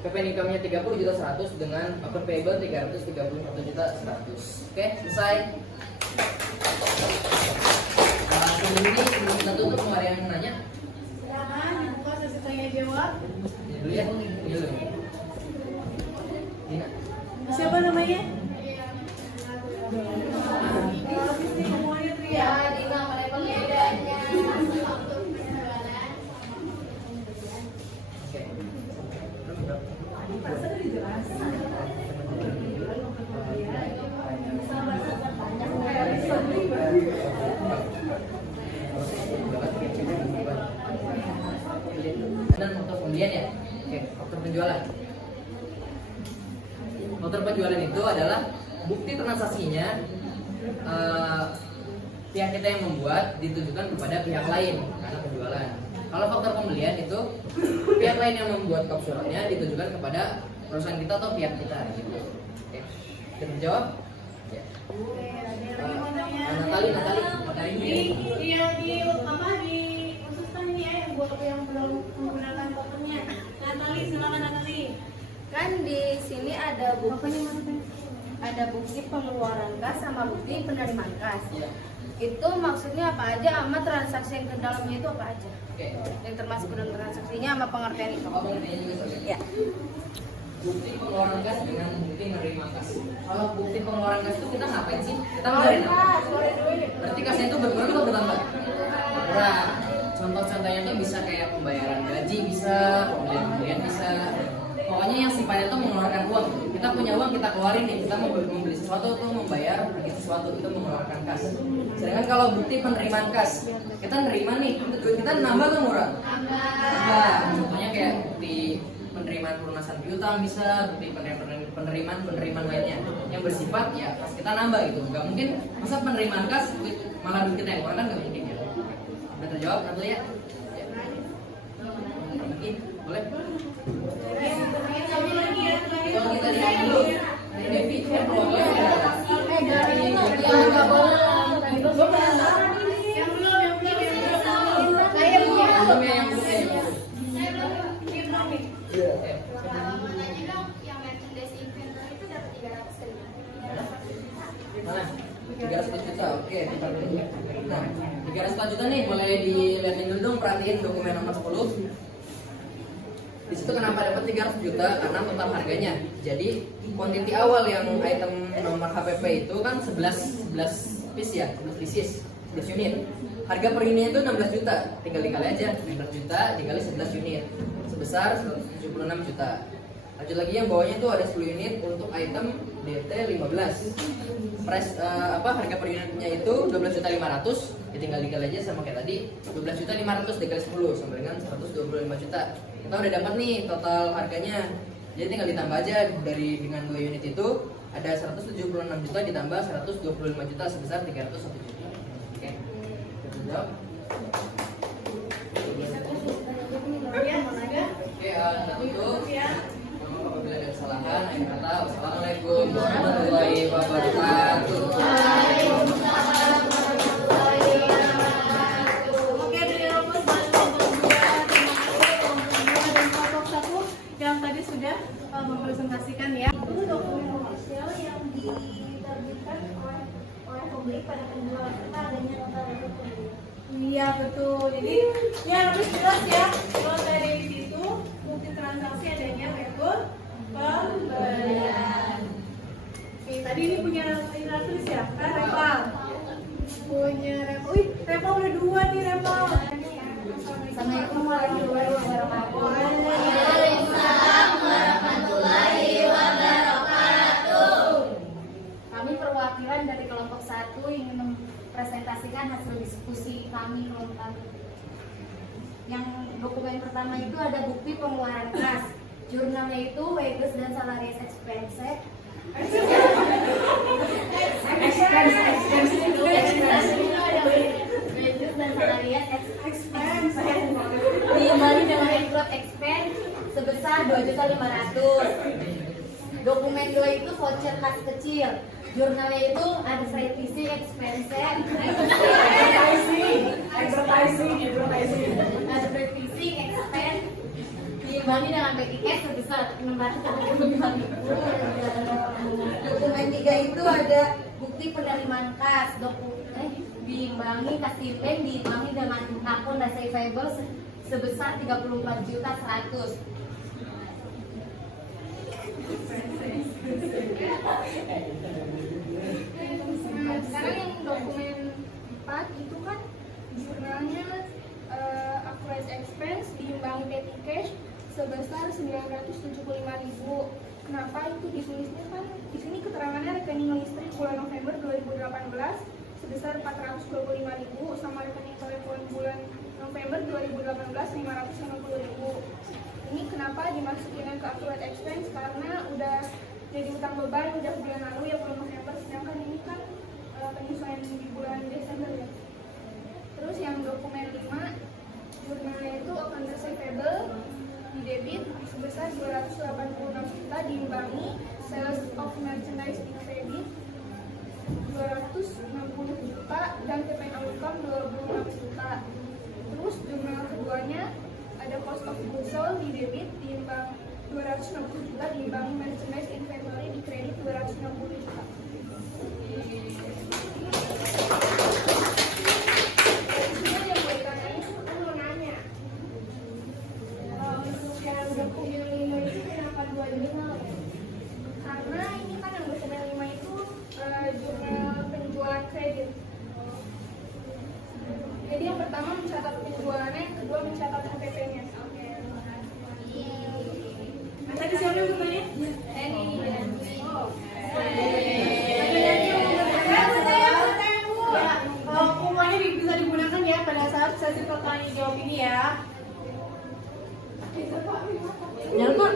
PP income-nya 30 juta 100 dengan open payable 331 juta 100. Oke, selesai. Sebelum kita tutup, mau ada yang nanya? Silakan dibuka sesi tanya jawab. Ini dulu ya, ini dulu. Nina. Siapa namanya? Habis nih semuanya tuh ya. Dina pada perbedaannya. Oke. Dan faktor pembelian ya. Oke, faktor penjualan. Faktor penjualan itu adalah bukti transaksinya pihak kita yang membuat ditujukan kepada pihak lain karena penjualan. Kalau faktor pembelian itu pihak lain yang membuat kop suratnya ditujukan kepada perusahaan kita atau pihak kita gitu. Oke. Bisa dijawab? Ya. Natali Dikhususkan ini ya yang buat yang belum menggunakan tokennya. Natali, silakan Natali. Kan di sini ada bukti pengeluaran kas sama bukti penerimaan kas. Ya. Itu maksudnya apa aja, sama transaksi yang ke dalamnya itu apa aja? Oke. Yang termasuk dalam transaksinya sama pengertian itu. Apa buktinya juga soalnya? Ya. Bukti pengeluaran kas dengan bukti menerima kas. Kalau bukti pengeluaran kas itu kita ngapain sih? Kita ngeluarin apa? Berarti kasnya itu berkurang atau bertambah? Berkurang. Contoh-contohnya tuh bisa kayak pembayaran gaji bisa, pembelian bisa. Pokoknya yang sifatnya itu mengeluarkan uang. Kita punya uang, kita keluarin nih. Kita mau membeli sesuatu tuh membayar pergi sesuatu itu mengeluarkan kas. Sedangkan kalau bukti penerimaan kas, kita nerima nih, duit kita nambah kan murah? Nambah. Contohnya kayak bukti penerimaan pelunasan piutang bisa, bukti penerimaan lainnya yang bersifat ya kas kita nambah gitu. Gak mungkin masa penerimaan kas malah duit kita yang kurang kan gak mungkin ya. Udah terjawab nanti ya? Ya. Boleh? Kalau kita di dulu, Devi, Nah, 300 juta, oke. Nah, 300 juta nih, boleh dilihatin dulu dong, perhatiin dokumen nomor 10. Di situ kenapa dapat 300 juta? Karena total harganya. Jadi quantity awal yang item nomor HPP itu kan 11 piece ya, 11 pieces, 11 unit. Harga per unitnya itu 16 juta. Tinggal dikali aja, 16 juta dikali 11 unit. Sebesar 176 juta. Lanjut lagi yang bawahnya itu ada 10 unit untuk item DT 15. Price harga per unitnya itu 12.500.000. Ya tinggal dikali aja sama kayak tadi, 12.500.000 dikali 10 sama dengan 125 juta. Kita udah dapat nih total harganya. Jadi tinggal ditambah aja dengan 2 unit itu ada 176 juta ditambah 125 juta sebesar 301 juta. Oke. Jawab. Oke, kita tutup. Apabila ada kesalahan, akhir kata wassalamualaikum warahmatullahi wabarakatuh. Oke, dari Robos yang tadi sudah mempresentasikan ya. Itu dokumen official yang diterbitkan oleh pembeli pada penjualan kita adanya nota pembeli. Iya betul. Jadi ya harus jelas ya. Kalau dari situ bukti transaksi adanya rekor pembelian. Oke, tadi ini punya Ratu siapa? Repa. Punya Repa. Wih, Repa udah 2 nih Repa. Assalamualaikum warahmatullahi wabarakatuh. Kami perwakilan dari kelompok 1 ingin mempresentasikan hasil diskusi kami kelompok. Yang dokumen pertama itu ada bukti pengeluaran kas. Jurnalnya itu wages dan salaries expense. Wages dan salaries expense diimbangi dengan include expense sebesar 2.500.000. Dokumen 2 itu voucher kas kecil. Jurnalnya itu ada slide fisik expense, Advertising advertising expense diimbangi dengan BTS sebesar 635.000. Dokumen 3 itu ada bukti penerimaan kas, diimbangi kasih bank diimbangi dengan akun receivable sebesar 34.100.000. Sekarang yang dokumen 4 itu kan jurnalnya accurate expense diimbangi petty cash sebesar 975.000. Kenapa itu ditulisnya kan di sini keterangannya rekening listrik bulan November 2018 sebesar 425.000 sama rekening telepon bulan November 2018 550.000. Ini kenapa dimasukin ke accurate expense? Karena udah jadi utang beban udah bulan lalu ya bulan November, sedangkan ini kan penyesuaian di bulan Desember ya. Terus yang dokumen 5 jurnalnya itu account receivable di debit sebesar 286 juta diimbangi sales of merchandise in credit 260 juta dan PPN outcome 26 juta. Terus jurnal keduanya ada cost of goods sold di debit diimbang 260 juta diimbangi merchandise inventory di kredit 260 juta. Yang mau ditanyain aku mau nanya, untuk yang dokumen 5 itu kenapa 2 jurnal ya? Karena ini kan yang dokumen 5 itu jurnal penjualan kredit. Jadi yang pertama mencatat penjualannya, yang kedua mencatat OTP-nya. Tadi siapa yang bertanya? Semuanya bisa digunakan ya pada saat sesi pertanyaan jawab ini ya. Nyala.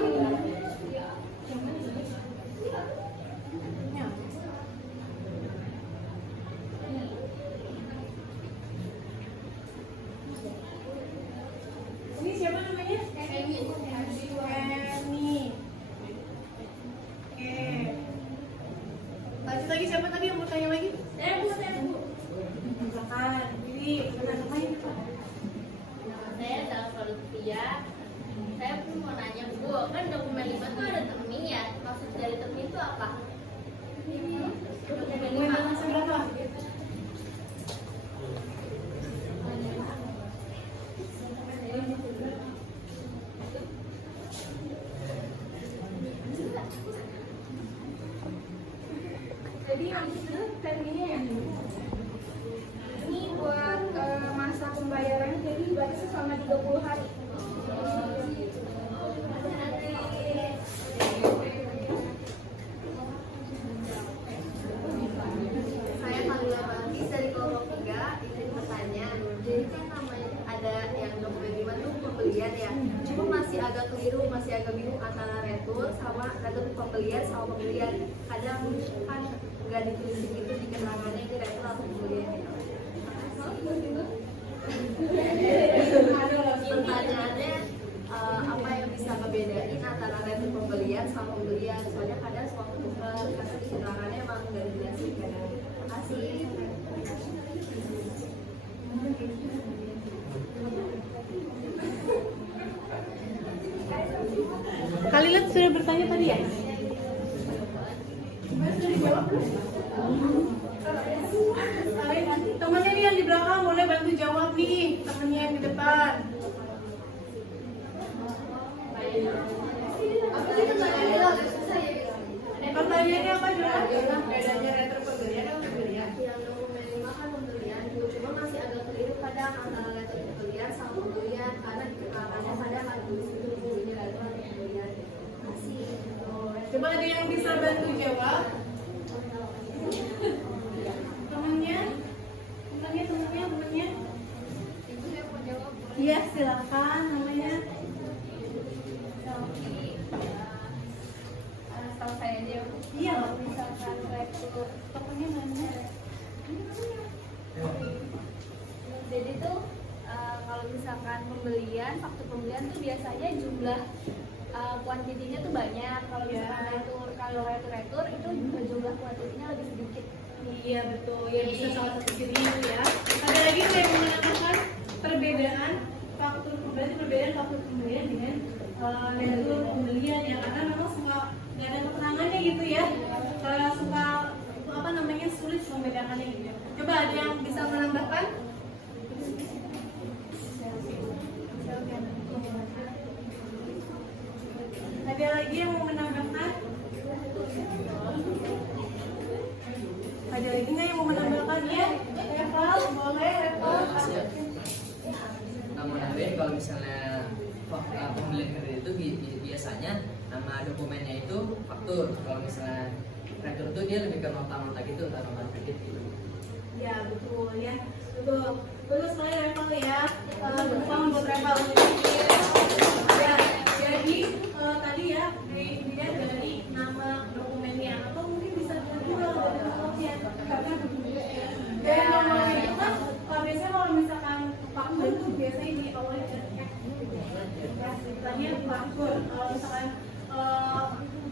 Ini siapa namanya? Eni. Oke. Lanjut lagi, siapa tadi yang mau tanya lagi? Saya Bu. Silakan. Jadi, ngapain Pak? Saya Salva Lutfia. Saya pun mau nanya Bu, kan dokumen 5 itu ada terming ya. Maksud dari terming itu apa? Dokumen Dokumen 5. bahasa berapa? Jadi yang itu terminnya ya. Ini buat masa pembayaran, jadi dibatasi selama 30 hari. Saya Kamila Balkis dari kelompok 3 izin bertanya. Jadi kan namanya ada yang dokumen 5 tuh pembelian ya. Cuma masih agak keliru, masih agak bingung antara retur sama retur pembelian sama pembelian. Kadang kan nggak ditulis gitu di keterangannya ini retur atau pembelian gitu. Pertanyaannya apa yang bisa ngebedain antara retur pembelian sama pembelian? Soalnya kadang suka tukar karena di keterangannya emang nggak dijelasin kan. Terima kasih. Kalian sudah bertanya tadi ya? Sudah dijawab belum? Temannya nih yang di belakang boleh bantu jawab nih, temannya yang di depan. Pertanyaannya apa juga? Bedanya retro pembelian atau pembelian? Yang dokumen 5 kan pembelian, cuma masih agak keliru kadang antara retur pembelian sama pembelian karena di keterangannya kadang ada tulis itu ini retur atau pembelian. Terima kasih. Coba ada yang bisa bantu jawab? Temannya? Temannya? Ibu saya mau jawab. Iya, silakan namanya. Tahu saya aja. Iya, Kalau misalkan retur pokoknya mana? Jadi tuh kalau misalkan pembelian, faktur pembelian tuh biasanya jumlah kuantitinya tuh banyak. Kalau misalkan retur itu jumlah kuantitinya lebih sedikit. Iya betul, ya bisa salah satu cirinya itu ya. Ada lagi yang menandakan perbedaan faktur, berarti perbedaan faktur pembelian dengan retur pembelian ya, karena memang suka nggak ada keterangannya gitu ya. Suka apa namanya sulit membedakannya gitu. Coba ada yang bisa menambahkan? Ada lagi yang mau menambahkan? Ada lagi nggak yang mau menambahkan ya? Reval, boleh Reval. Namun nambahin kalau misalnya pembelian kredit itu biasanya nama dokumennya itu faktur. Kalau misalnya retur itu dia lebih ke nota-nota gitu, nota kredit gitu. Ya betul ya, betul. Betul sekali Reval ya. Tepuk tangan buat Reval. Ya, jadi tadi ya dilihat dari nama dokumennya atau mungkin bisa juga dari nomornya. Dan nomor itu kan biasanya kalau misalkan faktur itu biasanya diawali dari F. Istilahnya faktur. Kalau misalkan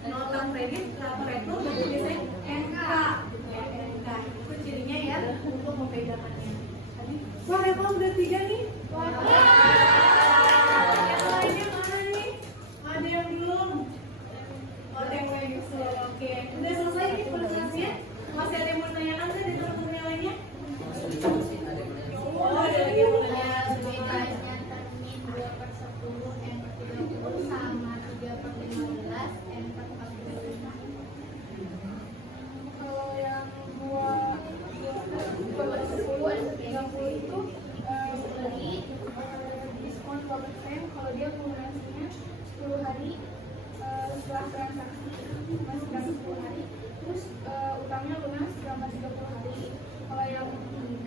nota kredit atau retur biasanya NK. Ya, NK. Itu cirinya ya untuk membedakannya. Wah, Reval udah 3 nih. Wah. Yang lainnya mana nih? Ada yang belum? Ada yang lagi oke. Udah selesai nih presentasinya? Masih ada yang mau tanyakan nggak dari teman-teman yang lainnya? Oh, ada lagi yang mau nanya. Bedanya termin 2/10 N/30 sama 3/15 N/40. Kalau yang 2/10 itu beli diskon 2%. Kalau dia lunasinya 10 hari setelah transaksi masih kasih 10 hari. Terus utangnya lunas selama 30 hari. Kalau yang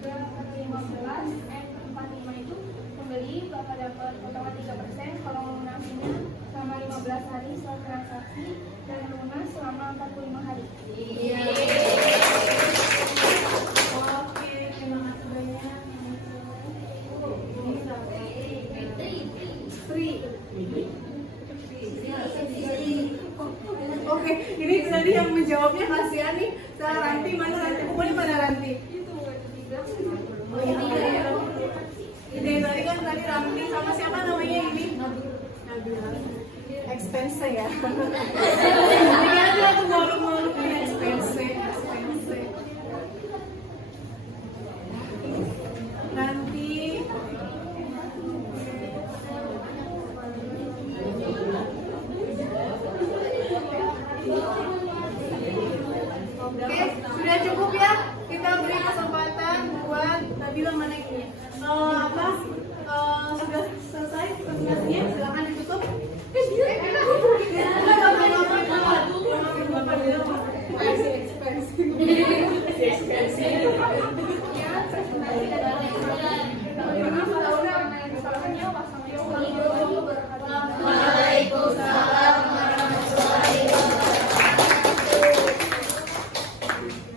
3/15 N/45 itu pembeli bakal dapat potongan 3%. Kalau lunasinya selama 15 hari setelah transaksi dan lunas selama 45 hari. Oke, terima kasih banyak. Oke, ini tadi yang menjawabnya kasihan nih. Saya Ranti, mana Ranti? Pokoknya mana Ranti? Oh ini ya. Ini tadi kan tadi Ranti sama siapa namanya ini? Nabila. Expense ya. Ini ada aku malu-malu punya expense. Ranti. Oke, sudah cukup ya. Kita beri kesempatan buat Nabila mana ini? Sudah selesai presentasinya, silakan ditutup.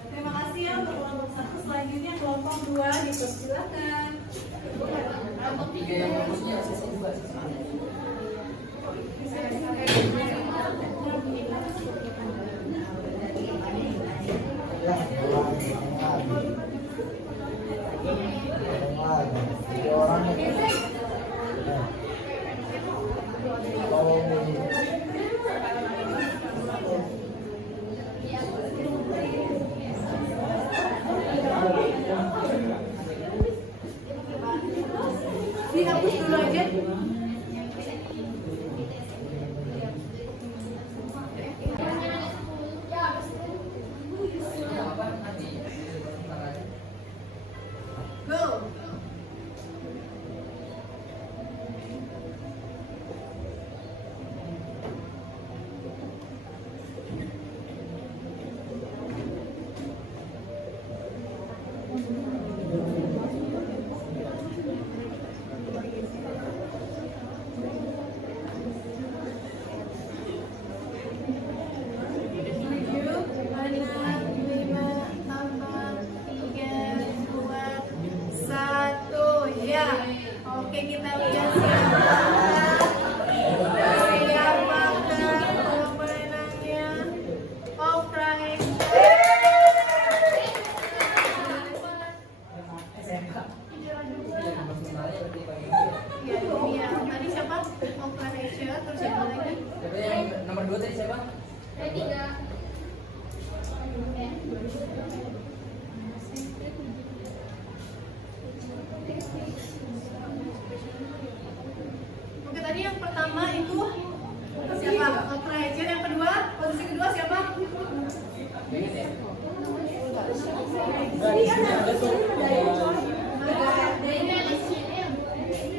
Terima kasih ya untuk kelompok 1. Selanjutnya kelompok 2 dipersilakan. Kelompok 3 yang bagusnya sesi 2. Dihapus dulu aja. Go. P3. Oke, tadi yang pertama itu siapa? Operator. Yang kedua, posisi kedua siapa?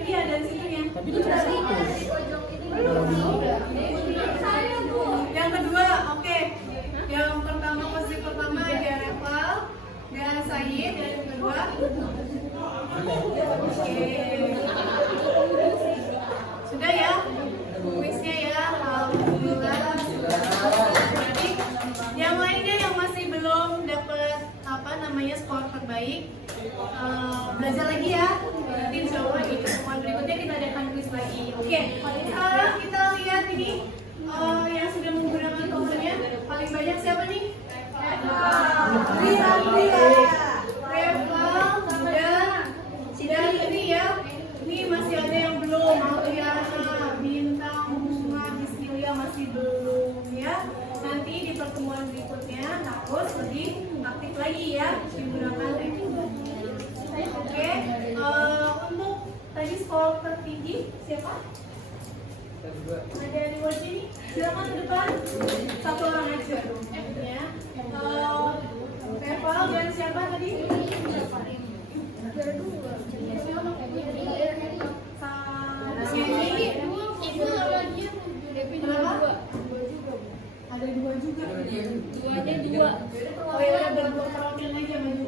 Iya, dari situnya. Tapi itu dari itu. Yang kedua, oke. Yang pertama, posisi pertama ada Reval dan Said. Dan yang kedua, oke. Sudah ya? Kuisnya ya, alhamdulillah. Jadi, yang lainnya yang masih belum dapat skor terbaik, belajar lagi ya. Nanti insya Allah di pertemuan berikutnya kita adakan kuis lagi. Oke, sekarang kita lihat ini yang sudah menggunakan tokennya paling banyak siapa nih? Reval dan ini ya. Ini masih ada yang belum. Alfiana, Bintang, Bunga, Bismillah masih belum ya. Nanti di pertemuan berikutnya harus lebih aktif lagi ya digunakan teknologi. Oke, untuk tadi skor tertinggi siapa? Ada di luar sini. Silakan ke depan. Satu orang aja ya. Reval dan siapa tadi? Ada dua juga. Duanya dua. Oh ya, ada dua perwakilan aja maju.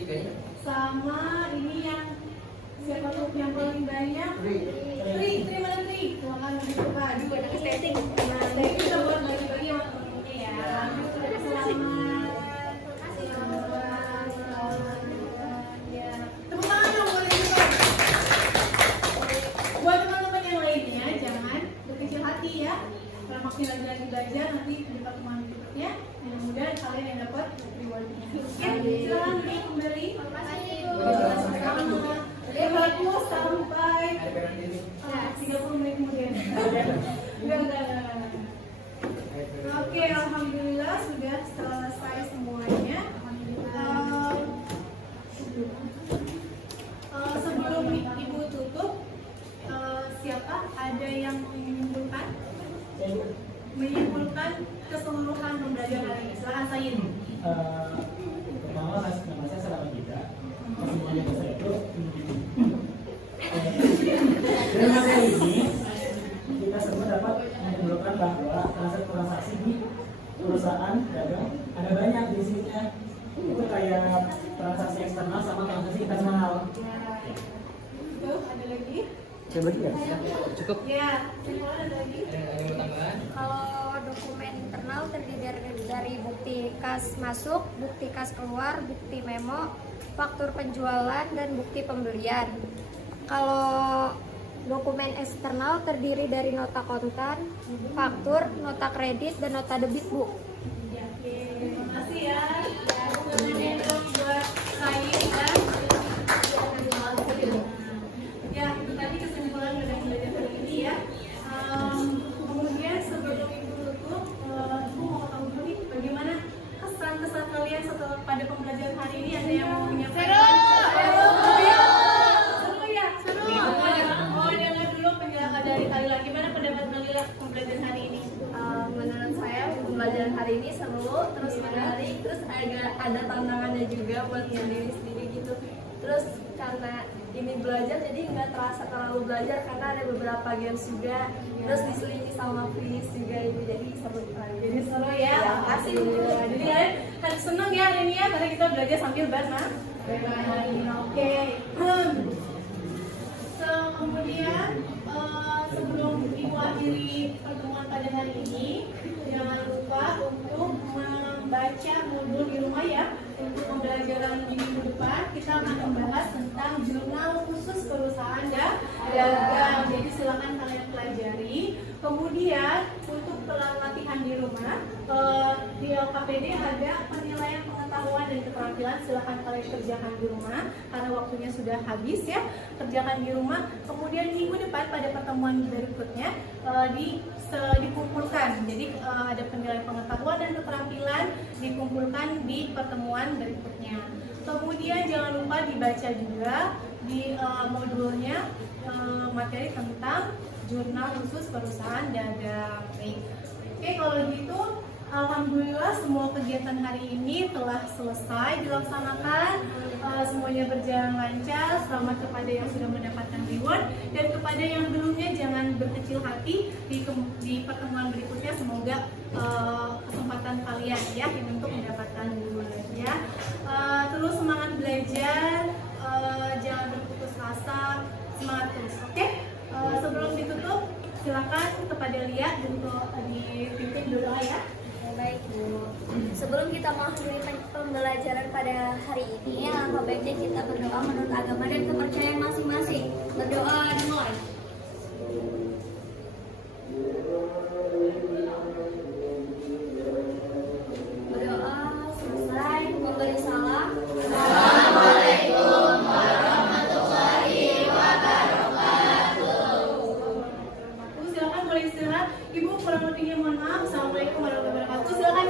Tiganya. Sama ini yang siapa tuh yang paling banyak? Tri mana Tri? Silakan maju ke depan. Juga ada setting. Nah, saya kita buat bagi-bagi sama temennya ya. Selamat. Ya. Tepuk tangan dong boleh juga. Buat teman-teman yang lainnya jangan berkecil hati ya. Kalau makin lagi belajar nanti di pertemuan berikutnya mudah-mudahan kalian yang dapat rewardnya. Oke, silakan duduk kembali. Sama-sama. Berlaku sampai 30 menit kemudian. Enggak. Oke, alhamdulillah sudah selesai semuanya. Sebelum Ibu tutup, siapa ada yang menyimpulkan keseluruhan pembelajaran hari ini? Silakan Said. Pertama, nama saya Selamat Gita. Semuanya saya itu. Dalam materi ini kita semua dapat menyimpulkan bahwa transaksi di perusahaan dagang ada banyak di sini. Itu kayak transaksi eksternal sama transaksi internal. Tuh, ada lagi? Saya bagi ya? Cukup. Ya, ada lagi? Ada yang mau tambahan? Kalau dokumen internal terdiri dari bukti kas masuk, bukti kas keluar, bukti memo, faktur penjualan, dan bukti pembelian. Kalau dokumen eksternal terdiri dari nota kontan, faktur, nota kredit, dan nota debit, Bu. Ya, oke. Terima kasih ya. Semuanya buat Said dan ya, itu tadi kesimpulan dari belajar hari ini ya. Kemudian sebelum Ibu tutup, Ibu mau tahu dulu nih bagaimana kesan-kesan kalian setelah pada pembelajaran hari ini. Ada yang mau menyampaikan? Seru ya? Seru. Oh, dengar dulu penjelasan dari Kalila. Gimana pendapat Kalila pembelajaran hari ini? Menurut saya pembelajaran hari ini seru, terus menarik, terus ada tantangannya juga buat diri sendiri gitu. Terus karena ini belajar jadi nggak terasa terlalu belajar karena ada beberapa games juga, terus diselingi sama quiz juga itu jadi seru. Jadi seru ya. Makasih Bu. Jadi kalian harus senang ya hari ini ya karena kita belajar sambil bermain. Oke. Kemudian sebelum Ibu akhiri pertemuan pada hari ini, jangan lupa untuk membaca modul di rumah ya. Untuk pembelajaran di minggu depan kita akan membahas tentang jurnal khusus perusahaan dan dagang. Jadi silakan kalian pelajari. Kemudian untuk pelatihan di rumah di LKPD ada penilaian pengetahuan dan keterampilan. Silahkan kalian kerjakan di rumah karena waktunya sudah habis ya. Kerjakan di rumah. Kemudian minggu depan pada pertemuan berikutnya dikumpulkan. Jadi ada penilaian pengetahuan dan keterampilan dikumpulkan di pertemuan berikutnya. Kemudian jangan lupa dibaca juga di modulnya materi tentang jurnal khusus perusahaan dagang. Oke, kalau gitu alhamdulillah semua kegiatan hari ini telah selesai dilaksanakan. Semuanya berjalan lancar. Selamat kepada yang sudah mendapatkan reward, dan kepada yang belumnya jangan berkecil hati. Di pertemuan berikutnya semoga kesempatan kalian ya untuk mendapatkan reward ya. Terus semangat belajar, jangan berputus asa, semangat terus. Oke? Sebelum ditutup, silakan kepada Lia untuk dipimpin doa ya. Baik Bu, sebelum kita mengakhiri pembelajaran pada hari ini, alangkah baiknya kita berdoa menurut agama dan kepercayaan masing-masing. Berdoa dimulai. Berdoa selesai, memberi salam. Assalamualaikum warahmatullahi wabarakatuh. Silakan boleh istirahat. Ibu kurang lebihnya mohon maaf. Assalamualaikum warahmatullahi wabarakatuh. Silakan